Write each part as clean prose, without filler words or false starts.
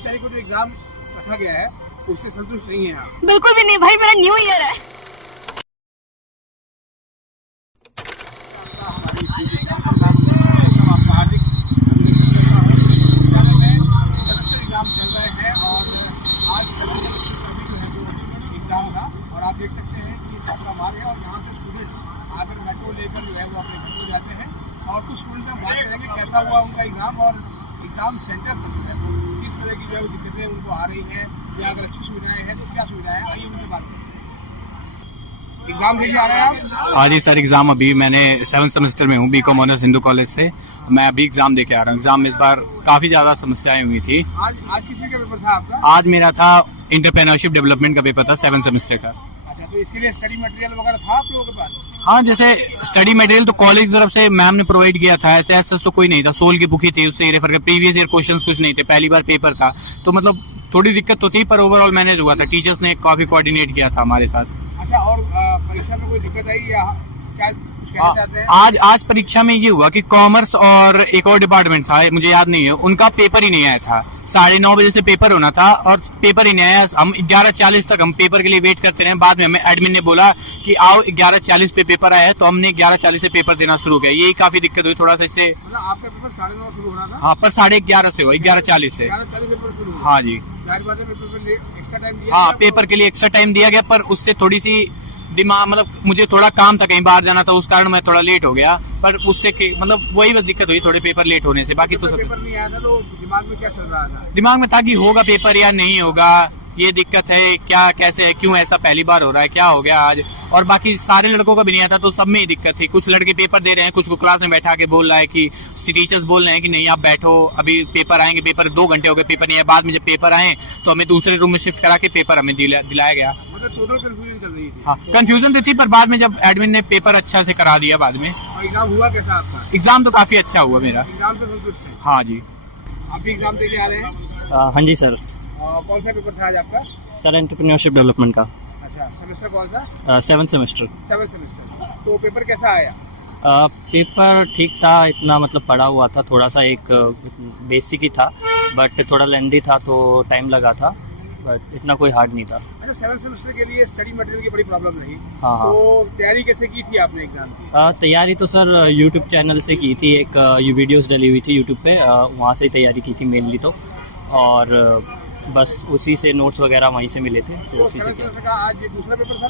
23 तारीख को जो एग्जाम रखा गया है उससे संतुष्ट नहीं है आप? बिल्कुल भी नहीं भाई, मेरा न्यू ईयर है। हार्दिक विद्यालय में सेमेस्टर एग्जाम चल रहे हैं और आज एग्जाम था और आप देख सकते हैं कि छात्रा मार्ग है और यहाँ से स्टूडेंट आकर मेट्रो लेकर जो है वो अपने घर को जाते हैं और कुछ स्टूडेंट से हम बात करेंगे कैसा हुआ उनका एग्जाम और एग्जाम सेंटर पर जो है वो किस तरह की जो है दिक्कतें उनको आ रही हैं या अगर अच्छी सुविधाएं हैं तो क्या सुविधाएं आइए उनसे बात करें। एग्जाम देने आ रहे हैं आप? हाँ जी सर, एग्जाम अभी मैंने 7th सेमेस्टर में हूँ, बीकॉम ऑनर्स हिंदू कॉलेज से। मैं अभी एग्जाम देके आ रहा हूँ। एग्जाम में इस बार काफी ज्यादा समस्याएं हुई थी। आज किसी का पेपर था आपका? आज मेरा था एंटरप्रेन्योरशिप डेवलपमेंट का पेपर था 7th सेमेस्टर का। अच्छा, तो इसके लिए स्टडी मटेरियल वगैरह था आप लोगों के पास? हाँ, जैसे स्टडी मटेरियल तो कॉलेज की तरफ से मैम ने प्रोवाइड किया था, ऐसे ऐसा तो कोई नहीं था। सोल की बुक ही थी, उससे रेफर कर प्रीवियस ईयर क्वेश्चंस कुछ नहीं थे, पहली बार पेपर था तो मतलब थोड़ी दिक्कत तो थी पर ओवरऑल मैनेज हुआ था। टीचर्स ने काफी कोऑर्डिनेट किया था हमारे साथ। अच्छा, और परीक्षा में कोई दिक्कत आई या क्या कुछ कहना चाहते हैं? आज परीक्षा में ये हुआ कि कॉमर्स और एक और डिपार्टमेंट था, मुझे याद नहीं है, उनका पेपर ही नहीं आया था। 9:30 बजे से पेपर होना था और पेपर ही नहीं आया। हम 11:40 तक हम पेपर के लिए वेट करते रहे। बाद में हमें एडमिन ने बोला कि आओ 11:40 पे पेपर आया है, तो हमने 11:40 से पेपर देना शुरू किया। यही काफी दिक्कत हुई थोड़ा सा इससे। मतलब आपका पेपर 9:30 शुरू हो रहा था? हाँ, पर 11:30 से हुआ, 11:40 से। 11:40 पेपर शुरू हुआ? हाँ जी। जाहिर बात है पेपर पे एक्स्ट्रा टाइम दिया? हाँ, पेपर के लिए एक्स्ट्रा टाइम दिया गया, पर उससे थोड़ी सी दिमाग मतलब मुझे थोड़ा काम था, कहीं बाहर जाना था, उस कारण मैं थोड़ा लेट हो गया। पर उससे मतलब वही बस दिक्कत हुई थोड़े पेपर लेट होने से। बाकी तो सब पेपर नहीं आया था तो दिमाग में क्या चल रहा था? दिमाग में था कि होगा पेपर या नहीं होगा, ये दिक्कत है, क्या कैसे है, क्यों ऐसा पहली बार हो रहा है, क्या हो गया आज। और बाकी सारे लड़कों का भी नहीं आता तो सब में ही दिक्कत थी। कुछ लड़के पेपर दे रहे हैं, कुछ को क्लास में बैठा के बोल रहा है कि टीचर्स बोल रहे हैं कि नहीं आप बैठो, अभी पेपर आएंगे, पेपर 2 घंटे हो गए, पेपर नहीं है। बाद में जब पेपर आए तो हमें दूसरे रूम में शिफ्ट करा के पेपर हमें दिलाया गया। मतलब टोटल कंफ्यूजन चल रही थी? हाँ, कंफ्यूजन तो थी, पर बाद में जब एडमिन ने पेपर अच्छा से करा दिया बाद में। और एग्जाम हुआ कैसा आपका? एग्जाम तो काफी अच्छा हुआ मेरा। एग्जाम से संतुष्ट है? हाँ जी। आप भी एग्जाम देके आ रहे हैं? हाँ जी सर। कौन सा पेपर था आज आपका? सर एंटरप्रेन्योरशिप डेवलपमेंट का। अच्छा, सेमेस्टर कौन सा? 7th semester. 7th semester. तो पेपर कैसा आया? पेपर ठीक था, इतना मतलब पढ़ा हुआ था, थोड़ा सा एक बेसिक ही था, बट थोड़ा लेंदी था तो टाइम लगा था, बट इतना कोई हार्ड नहीं था। अच्छा, 7th सेमेस्टर के लिए स्टडी मटेरियल की बड़ी प्रॉब्लम रही। हाँ हाँ। तो तैयारी कैसे की थी आपने एग्जाम की? तैयारी तो सर यूट्यूब चैनल से की थी, एक वीडियोस डली हुई थी यूट्यूब पे, वहाँ से ही तैयारी की थी मेनली तो। और बस उसी से नोट्स वगैरह वहीं से मिले थे तो उसी से किया। का आज दूसरा पेपर था?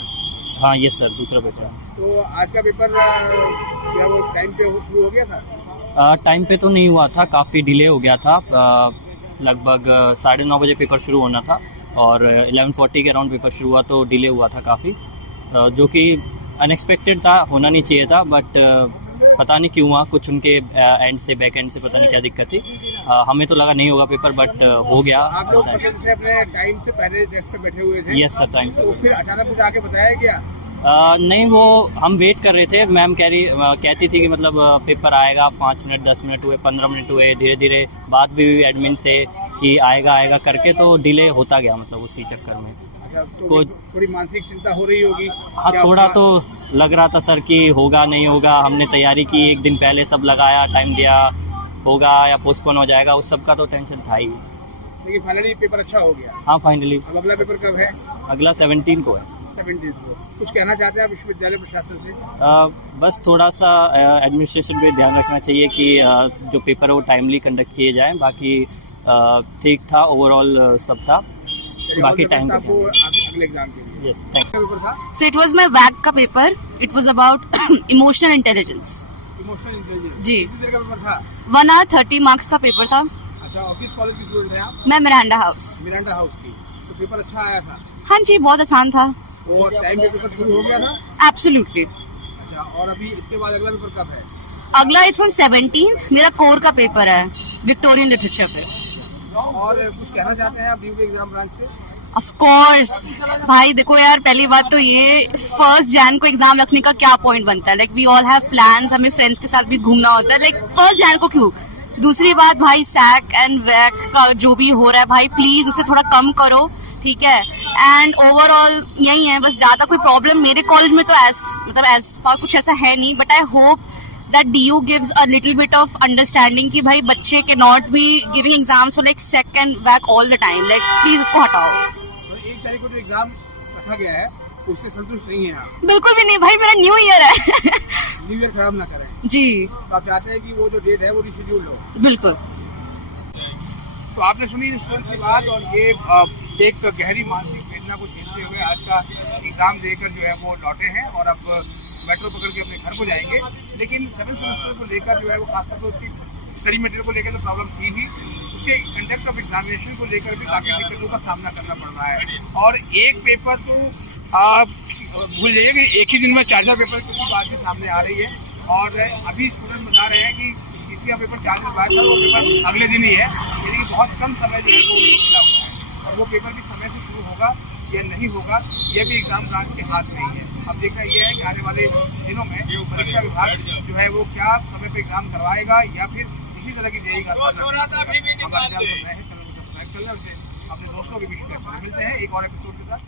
हाँ यस सर, दूसरा पेपर है। तो आज का पेपर क्या वो टाइम पे शुरू हो गया था? टाइम पे तो नहीं हुआ था, काफ़ी डिले हो गया था। लगभग 9:30 बजे पेपर शुरू होना था और 11:40 के अराउंड पेपर शुरू हुआ तो डिले हुआ था काफ़ी, जो कि अनएक्सपेक्टेड था, होना नहीं चाहिए था, बट पता नहीं क्यों हुआ, कुछ उनके एंड से बैक एंड से पता नहीं क्या दिक्कत थी। हमें तो लगा नहीं होगा पेपर, बट हो गया। आप लोग मतलब से अपने टाइम से पहले डेस्क पे बैठे हुए थे? यस सर, टाइम से। तो फिर अचानक कुछ आके बताया क्या? नहीं, वो हम वेट कर रहे थे। मैम कहती थी कि मतलब पेपर आएगा, 5 मिनट 10 मिनट हुए, 15 मिनट हुए, धीरे धीरे बात भी हुई एडमिन से कि आएगा करके, तो डिले होता गया मतलब उसी चक्कर में। तो थोड़ी मानसिक चिंता हो रही होगी? हाँ, थोड़ा तो लग रहा था सर कि होगा नहीं होगा। हमने तैयारी की, एक दिन पहले सब लगाया, टाइम दिया, होगा या पोस्टपोन हो जाएगा, उस सब का तो टेंशन था ही। लेकिन फाइनली पेपर अच्छा हो गया? हाँ फाइनली। अब अगला पेपर कब है? अगला 17 को है। 17 को। कुछ कहना चाहते हैं आप विश्वविद्यालय प्रशासन से? बस थोड़ा सा एडमिनिस्ट्रेशन पे ध्यान रखना चाहिए कि जो पेपर है वो टाइमली कंडक्ट किए जाएँ। बाकी ठीक था, ओवरऑल सब था, बाकी टाइम आपको अगले एग्जाम के लिए। Yes, thank you. पेपर था? So it was my WAC का पेपर. It was about emotional intelligence. Emotional intelligence. जी। कितनी देर का पेपर था? 1 hour 30 मार्क्स का पेपर था। अच्छा, और किस कॉलेज की स्टूडेंट हैं आप? मैं मिरांडा हाउस। मिरांडा हाउस की। तो पेपर अच्छा आया था? हाँ जी, बहुत आसान था। और टाइम पे पेपर शुरू हो गया था? एब्सोल्युटली। अच्छा, और अभी इसके बाद अगला पेपर कब है? अगला इट्स ऑन 17th, मेरा कोर का पेपर है विक्टोरियन लिटरेचर पे। और कुछ कहना चाहते हैं आप ड्यू के एग्जाम ब्रांच से? ऑफ कोर्स भाई, देखो यार, पहली बात तो ये 1 जैन को एग्जाम रखने का क्या पॉइंट बनता है? Like we all have plans, हमें फ्रेंड्स के साथ भी घूमना होता है, लाइक 1 जैन को क्यों? दूसरी बात भाई, सैक एंड वैक का जो भी हो रहा है भाई, प्लीज उसे थोड़ा कम करो, ठीक है? एंड ओवरऑल यही है, बस ज्यादा कोई प्रॉब्लम मेरे कॉलेज में तो एज फार कुछ ऐसा है नहीं, but I hope that DU gives a little bit of understanding कि भाई बच्चे cannot be giving exams for like second back all the time. Like please उसको हटाओ. तो 1 तारीख को जो एग्जाम रखा गया है उससे संतुष्ट नहीं है आप? बिल्कुल भी नहीं भाई, मेरा न्यू ईयर है. न्यू ईयर खराब ना करें. जी तो आप चाहते हैं कि वो जो डेट है वो रिशेड्यूल हो? बिल्कुल. तो आपने सुनी स्टूडेंट की बात, और ये एक गहरी मानसिक वेदना को झेलते हुए आज का एग्जाम देकर जो है वो लौटे हैं और अब मेट्रो पकड़ के अपने घर को जाएंगे. लेकिन 7th सेमेस्टर को लेकर जो है वो खासतौर पर उसकी स्टडी मटेरियल को लेकर तो प्रॉब्लम थी ही, उसके कंडक्ट ऑफ एग्जामिनेशन को लेकर भी काफ़ी दिक्कतों का सामना करना पड़ रहा है. और एक पेपर तो भूल जाइए कि एक ही दिन में 4 पेपर की बात भी सामने आ रही है. और अभी स्टूडेंट बता रहे हैं कि किसी का पेपर 4 दिन बाद था, वो पेपर अगले दिन ही है, यानी कि बहुत कम समय जो है वो मिला हुआ है. और वो पेपर भी समय से शुरू होगा या नहीं होगा ये भी एग्जाम ब्रांच के हाथ में ही है. अब देखना यह है कि आने वाले दिनों में परीक्षा विभाग जो है वो क्या समय पे एग्जाम करवाएगा या फिर इसी तरह की जेई का अपने दोस्तों के बीच में मिलते हैं एक और एपिसोड के साथ.